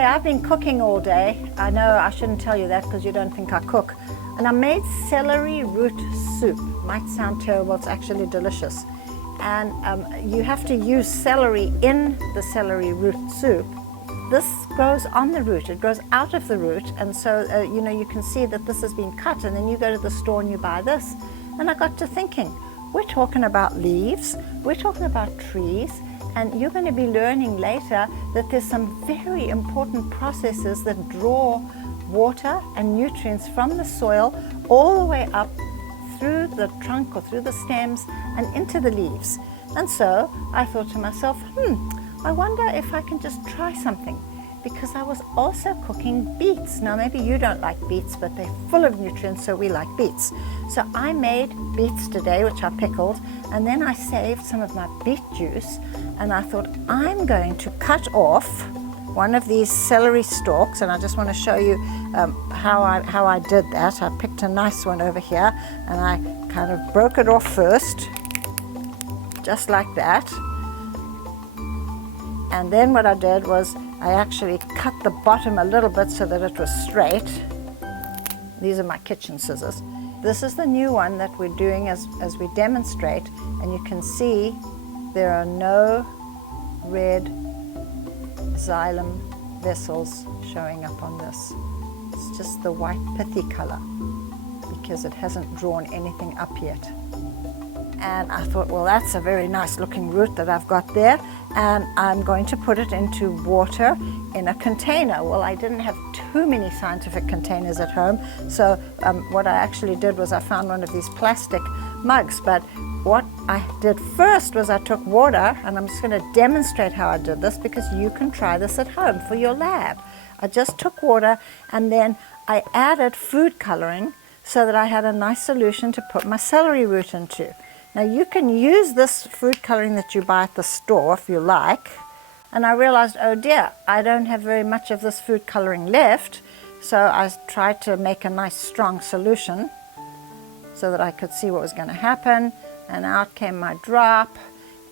Okay, I've been cooking all day. I know I shouldn't tell you that because you don't think I cook. And I made celery root soup. Might sound terrible, it's actually delicious. And you have to use celery in the celery root soup. This grows on the root, it grows out of the root, and so you know, you can see that this has been cut, and then you go to the store and you buy this. And I got to thinking, we're talking about leaves, we're talking about trees, and you're going to be learning later that there's some very important processes that draw water and nutrients from the soil all the way up through the trunk or through the stems and into the leaves. And so I thought to myself, I wonder if I can just try something, because I was also cooking beets. Now maybe you don't like beets, but they're full of nutrients, so we like beets. So I made beets today, which I pickled, and then I saved some of my beet juice, and I thought I'm going to cut off one of these celery stalks, and I just want to show you how I did that. I picked a nice one over here, and I kind of broke it off first, just like that. And then what I did was I actually cut the bottom a little bit so that it was straight. These are my kitchen scissors. This is the new one that we're doing as we demonstrate, and you can see there are no red xylem vessels showing up on this. It's just the white pithy color because it hasn't drawn anything up yet. And I thought, well, that's a very nice looking root that I've got there, and I'm going to put it into water in a container. Well, I didn't have too many scientific containers at home, so what I actually did was I found one of these plastic mugs. But what I did first was I took water, and I'm just going to demonstrate how I did this because you can try this at home for your lab. I just took water, and then I added food coloring so that I had a nice solution to put my celery root into. Now you can use this food coloring that you buy at the store if you like. And I realized, oh dear, I don't have very much of this food coloring left. So I tried to make a nice strong solution so that I could see what was going to happen. And out came my drop.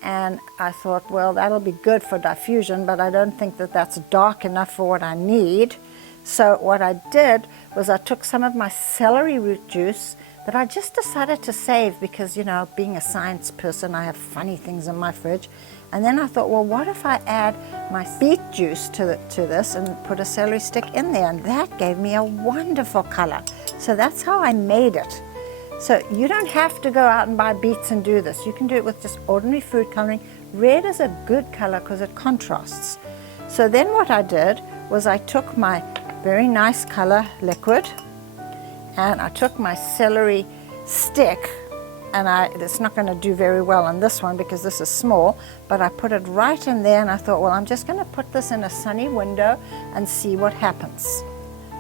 And I thought, well, that'll be good for diffusion, but I don't think that that's dark enough for what I need. So what I did was I took some of my celery root juice that I just decided to save because, you know, being a science person, I have funny things in my fridge. And then I thought, well, what if I add my beet juice to this and put a celery stick in there? And that gave me a wonderful color. So that's how I made it. So you don't have to go out and buy beets and do this. You can do it with just ordinary food coloring. Red is a good color because it contrasts. So then what I did was I took my very nice color liquid, and I took my celery stick, and it's not going to do very well on this one because this is small, but I put it right in there, and I thought, well, I'm just going to put this in a sunny window and see what happens.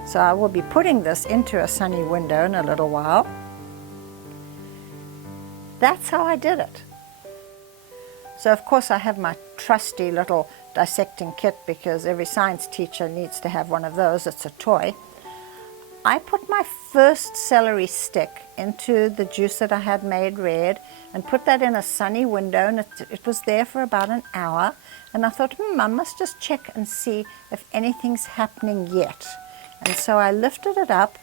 So I will be putting this into a sunny window in a little while. That's how I did it. So of course I have my trusty little dissecting kit because every science teacher needs to have one of those. It's a toy. I put my first celery stick into the juice that I had made red and put that in a sunny window, and it was there for about an hour. And I thought, I must just check and see if anything's happening yet. And so I lifted it up.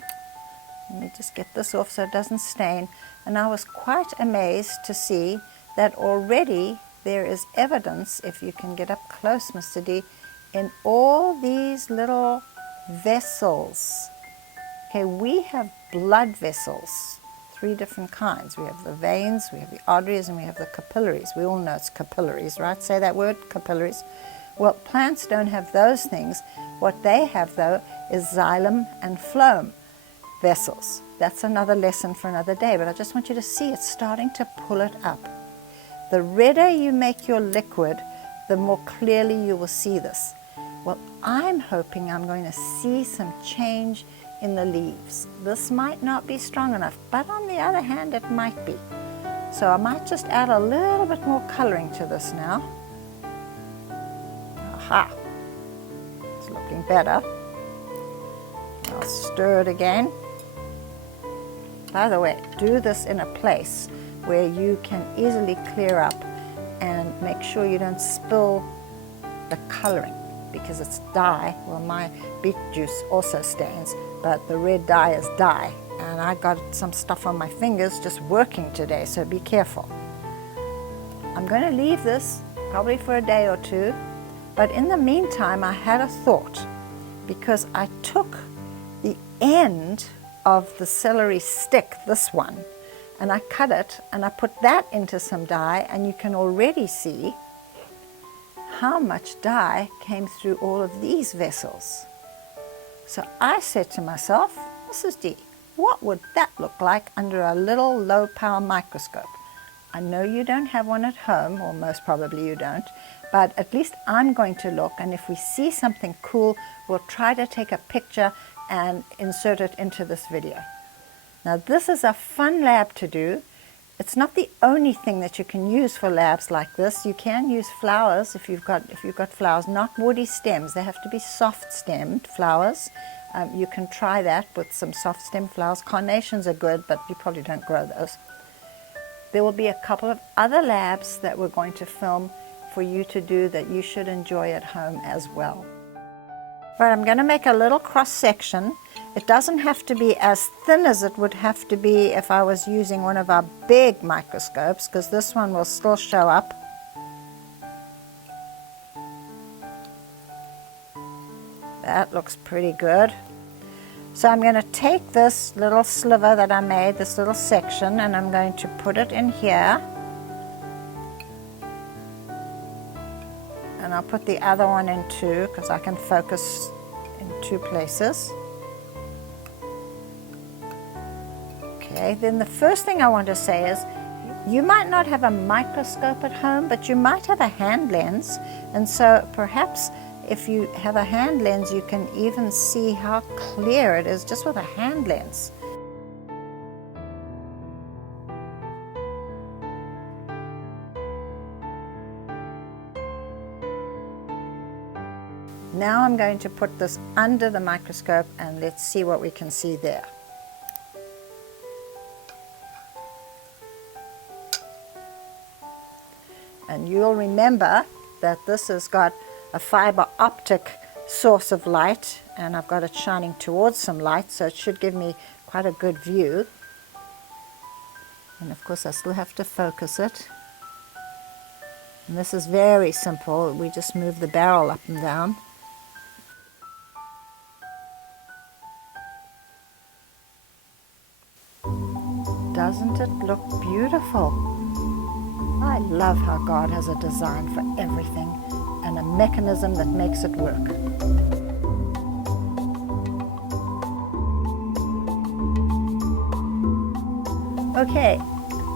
Let me just get this off so it doesn't stain. And I was quite amazed to see that already there is evidence, if you can get up close, Mr. D, in all these little vessels. Okay, we have blood vessels, 3 different kinds. We have the veins, we have the arteries, and we have the capillaries. We all know it's capillaries, right? Say that word, capillaries. Well, plants don't have those things. What they have, though, is xylem and phloem vessels. That's another lesson for another day, but I just want you to see it's starting to pull it up. The redder you make your liquid, the more clearly you will see this. Well, I'm hoping I'm going to see some change in the leaves. This might not be strong enough, but on the other hand, it might be. So I might just add a little bit more coloring to this now. Aha! It's looking better. I'll stir it again. By the way, do this in a place where you can easily clear up and make sure you don't spill the coloring, because it's dye. Well, my beet juice also stains, but the red dye is dye. And I got some stuff on my fingers just working today, so be careful. I'm going to leave this probably for a day or two, but in the meantime I had a thought, because I took the end of the celery stick, this one, and I cut it and I put that into some dye, and you can already see how much dye came through all of these vessels. So I said to myself, Mrs. D, what would that look like under a little low power microscope? I know you don't have one at home, or most probably you don't, but at least I'm going to look, and if we see something cool, we'll try to take a picture and insert it into this video. Now this is a fun lab to do. It's not the only thing that you can use for labs like this. You can use flowers if you've got flowers, not woody stems. They have to be soft stemmed flowers. You can try that with some soft stem flowers. Carnations are good, but you probably don't grow those. There will be a couple of other labs that we're going to film for you to do that you should enjoy at home as well. All right, I'm going to make a little cross section. It doesn't have to be as thin as it would have to be if I was using one of our big microscopes, because this one will still show up. That looks pretty good. So I'm going to take this little sliver that I made, this little section, and I'm going to put it in here. And I'll put the other one in too, because I can focus in two places. Okay, then the first thing I want to say is, you might not have a microscope at home, but you might have a hand lens. And so perhaps if you have a hand lens, you can even see how clear it is just with a hand lens. Now I'm going to put this under the microscope and let's see what we can see there. And you'll remember that this has got a fiber optic source of light, and I've got it shining towards some light, so it should give me quite a good view. And of course I still have to focus it. And this is very simple. We just move the barrel up and down. Doesn't it look beautiful? I love how God has a design for everything and a mechanism that makes it work. Okay,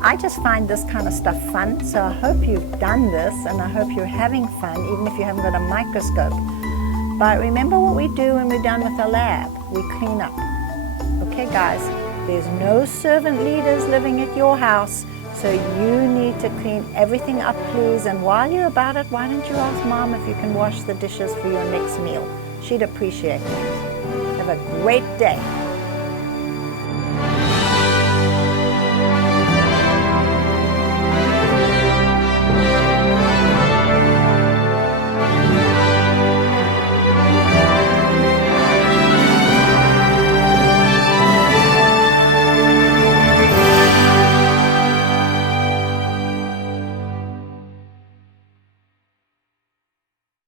I just find this kind of stuff fun, so I hope you've done this and I hope you're having fun, even if you haven't got a microscope. But remember what we do when we're done with the lab. We clean up. Okay guys, there's no servant leaders living at your house, so you need to clean everything up, please. And while you're about it, why don't you ask Mom if you can wash the dishes for your next meal? She'd appreciate it. Have a great day.